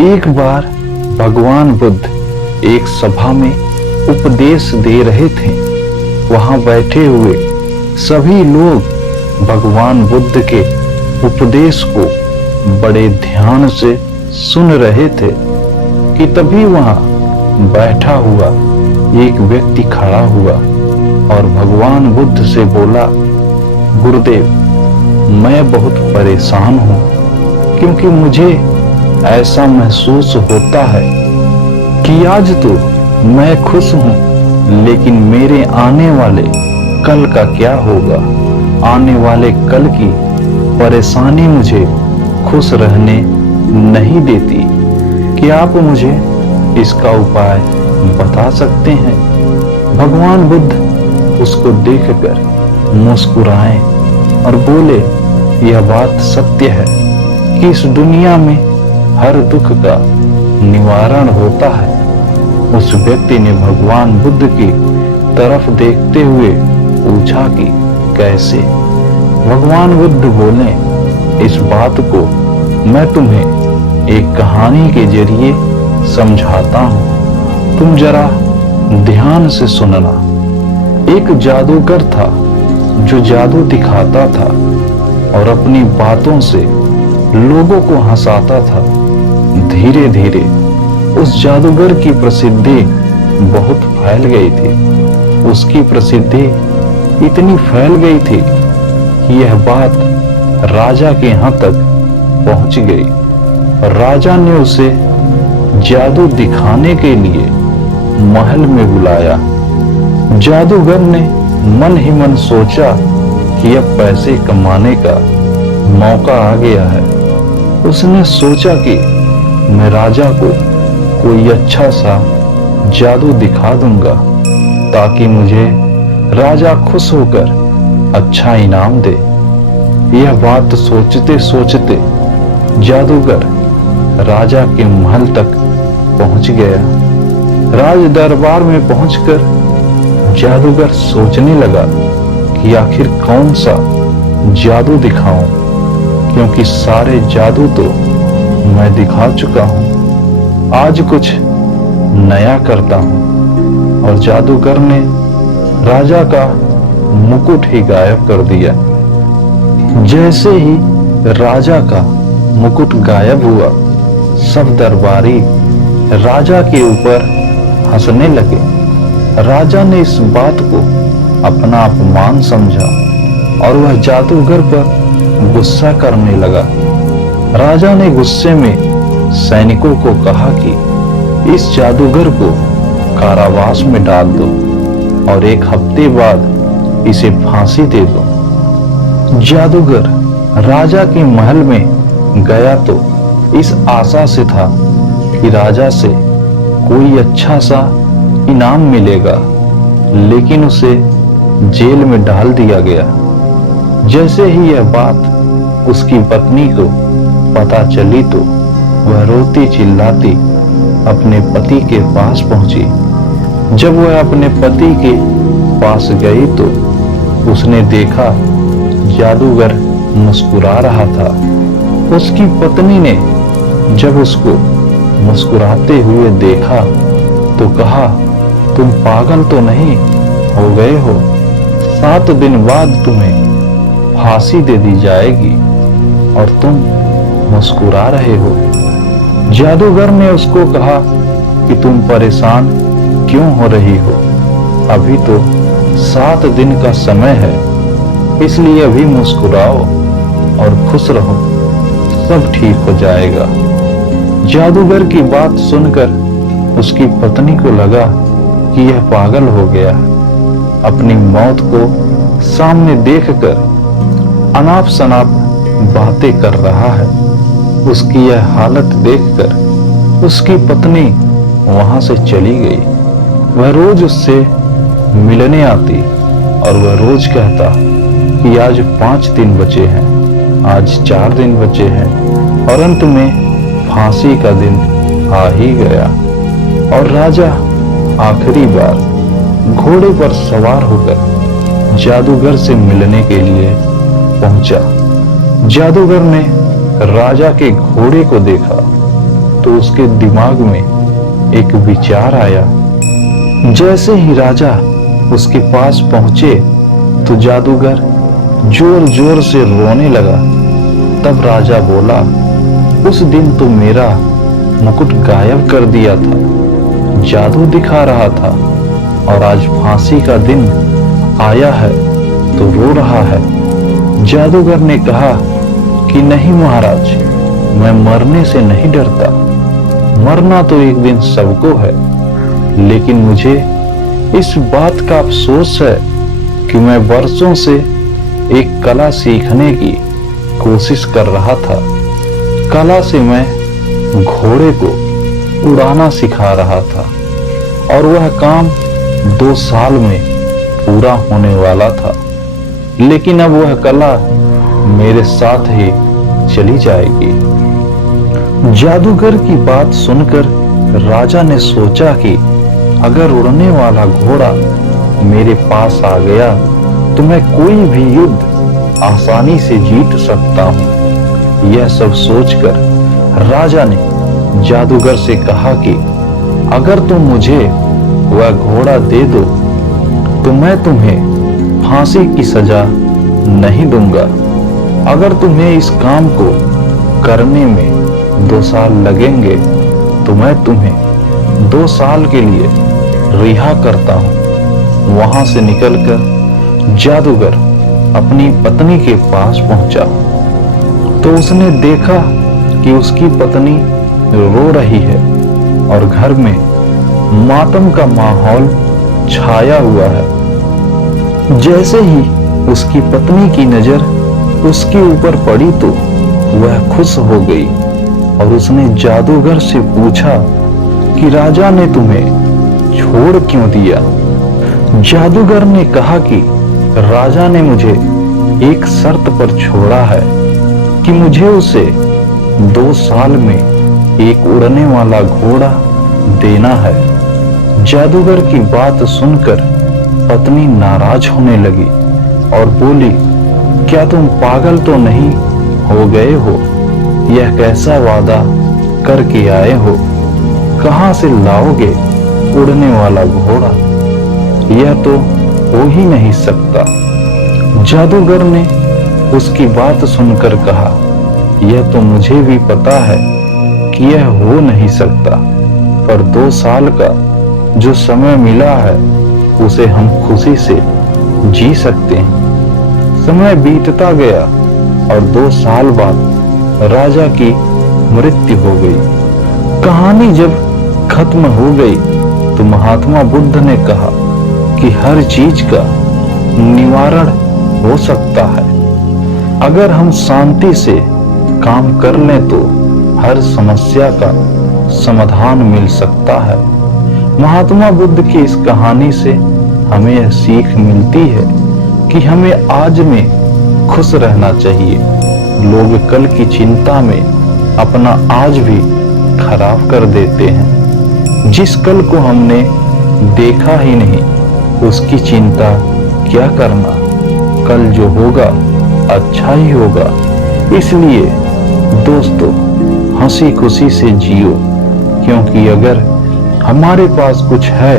एक बार भगवान बुद्ध एक सभा में उपदेश दे रहे थे। वहां बैठे हुए सभी लोग भगवान बुद्ध के उपदेश को बड़े ध्यान से सुन रहे थे कि तभी वहां बैठा हुआ एक व्यक्ति खड़ा हुआ और भगवान बुद्ध से बोला, गुरुदेव, मैं बहुत परेशान हूं क्योंकि मुझे ऐसा महसूस होता है कि आज तो मैं खुश हूं, लेकिन मेरे आने वाले कल का क्या होगा। आने वाले कल की परेशानी मुझे खुश रहने नहीं देती। क्या आप मुझे इसका उपाय बता सकते हैं? भगवान बुद्ध उसको देखकर मुस्कुराए और बोले, यह बात सत्य है कि इस दुनिया में हर दुख का निवारण होता है। उस व्यक्ति ने भगवान बुद्ध की तरफ देखते हुए पूछा कि कैसे? भगवान बुद्ध बोले, इस बात को मैं तुम्हें एक कहानी के जरिए समझाता हूं, तुम जरा ध्यान से सुनना। एक जादूगर था जो जादू दिखाता था और अपनी बातों से लोगों को हंसाता था। धीरे धीरे उस जादूगर की प्रसिद्धि बहुत फैल गई थी। उसकी प्रसिद्धि इतनी फैल गई थी कि यह बात राजा के यहाँ तक पहुंच गई। राजा ने उसे जादू दिखाने के लिए महल में बुलाया। जादूगर ने मन ही मन सोचा कि अब पैसे कमाने का मौका आ गया है। उसने सोचा कि मैं राजा को कोई अच्छा सा जादू दिखा दूंगा ताकि मुझे राजा खुश होकर अच्छा इनाम दे। यह बात सोचते सोचते जादूगर राजा के महल तक पहुंच गया। राज दरबार में पहुंचकर जादूगर सोचने लगा कि आखिर कौन सा जादू दिखाऊं, क्योंकि सारे जादू तो मैं दिखा चुका हूं। आज कुछ नया करता हूं। और जादूगर ने राजा का मुकुट ही गायब कर दिया। जैसे ही राजा का मुकुट गायब हुआ, सब दरबारी राजा के ऊपर हंसने लगे। राजा ने इस बात को अपना अपमान समझा और वह जादूगर पर गुस्सा करने लगा। राजा ने गुस्से में सैनिकों को कहा कि इस जादूगर को कारावास में डाल दो और एक हफ्ते बाद इसे फांसी दे दो। जादूगर राजा के महल में गया तो इस आशा से था कि राजा से कोई अच्छा सा इनाम मिलेगा, लेकिन उसे जेल में डाल दिया गया। जैसे ही यह बात उसकी पत्नी को पता चली तो वह रोती चिल्लाती अपने पति के पास पहुंची। जब वह अपने पति के पास गई तो उसने देखा जादूगर मुस्कुरा रहा था। उसकी पत्नी ने जब उसको मुस्कुराते हुए देखा तो कहा, तुम पागल तो नहीं हो गए हो? 7 दिन बाद तुम्हें फांसी दे दी जाएगी और तुम मुस्कुरा रहे हो। जादूगर ने उसको कहा कि तुम परेशान क्यों हो रही हो? अभी तो 7 दिन का समय है, इसलिए अभी मुस्कुराओ और खुश रहो, सब ठीक हो जाएगा। जादूगर की बात सुनकर उसकी पत्नी को लगा कि यह पागल हो गया। अपनी मौत को सामने देखकर अनाप शनाप बातें कर रहा है। उसकी यह हालत देखकर उसकी पत्नी वहां से चली गई। वह रोज उससे मिलने आती और वह रोज कहता कि आज 5 दिन बचे हैं, आज 4 दिन बचे हैं, और अंत में फांसी का दिन आ ही गया। और राजा आखिरी बार घोड़े पर सवार होकर जादूगर से मिलने के लिए पहुंचा। जादूगर ने राजा के घोड़े को देखा तो उसके दिमाग में एक विचार आया। जैसे ही राजा उसके पास पहुंचे तो जादूगर जोर जोर से रोने लगा। तब राजा बोला, उस दिन तो मेरा मुकुट गायब कर दिया था, जादू दिखा रहा था, और आज फांसी का दिन आया है तो रो रहा है। जादूगर ने कहा कि नहीं महाराज, मैं मरने से नहीं डरता। मरना तो एक दिन सबको है, लेकिन मुझे इस बात का अफसोस है कि मैं वर्षों से एक कला सीखने की कोशिश कर रहा था। कला से मैं घोड़े को उड़ाना सिखा रहा था, और वह काम 2 साल में पूरा होने वाला था। लेकिन अब वह कला मेरे साथ ही चली जाएगी। जादूगर की बात सुनकर राजा ने सोचा कि अगर उड़ने वाला घोड़ा मेरे पास आ गया तो मैं कोई भी युद्ध आसानी से जीत सकता हूं। यह सब सोचकर राजा ने जादूगर से कहा कि अगर तुम मुझे वह घोड़ा दे दो तो मैं तुम्हें फांसी की सजा नहीं दूंगा। अगर तुम्हें इस काम को करने में 2 साल लगेंगे तो मैं तुम्हें 2 साल के लिए रिहा करता हूं। वहां से निकलकर जादूगर अपनी पत्नी के पास पहुंचा तो उसने देखा कि उसकी पत्नी रो रही है और घर में मातम का माहौल छाया हुआ है। जैसे ही उसकी पत्नी की नजर उसके ऊपर पड़ी तो वह खुश हो गई और उसने जादूगर से पूछा कि राजा ने तुम्हें छोड़ क्यों दिया। जादूगर ने कहा कि राजा ने मुझे एक शर्त पर छोड़ा है कि मुझे उसे 2 साल में एक उड़ने वाला घोड़ा देना है। जादूगर की बात सुनकर पत्नी नाराज होने लगी और बोली, क्या तुम पागल तो नहीं हो गए हो? यह कैसा वादा करके आए हो? कहां से लाओगे उड़ने वाला घोड़ा? यह तो हो ही नहीं सकता। जादूगर ने उसकी बात सुनकर कहा, यह तो मुझे भी पता है कि यह हो नहीं सकता, पर 2 साल का जो समय मिला है उसे हम खुशी से जी सकते हैं। समय बीतता गया और 2 साल बाद राजा की मृत्यु हो गई। कहानी जब खत्म हो गई तो महात्मा बुद्ध ने कहा कि हर चीज का निवारण हो सकता है। अगर हम शांति से काम कर लें तो हर समस्या का समाधान मिल सकता है। महात्मा बुद्ध की इस कहानी से हमें यह सीख मिलती है कि हमें आज में खुश रहना चाहिए। लोग कल की चिंता में अपना आज भी खराब कर देते हैं। जिस कल को हमने देखा ही नहीं उसकी चिंता क्या करना, कल जो होगा अच्छा ही होगा। इसलिए दोस्तों, हंसी खुशी से जियो, क्योंकि अगर हमारे पास कुछ है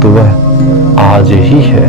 तो वह आज ही है।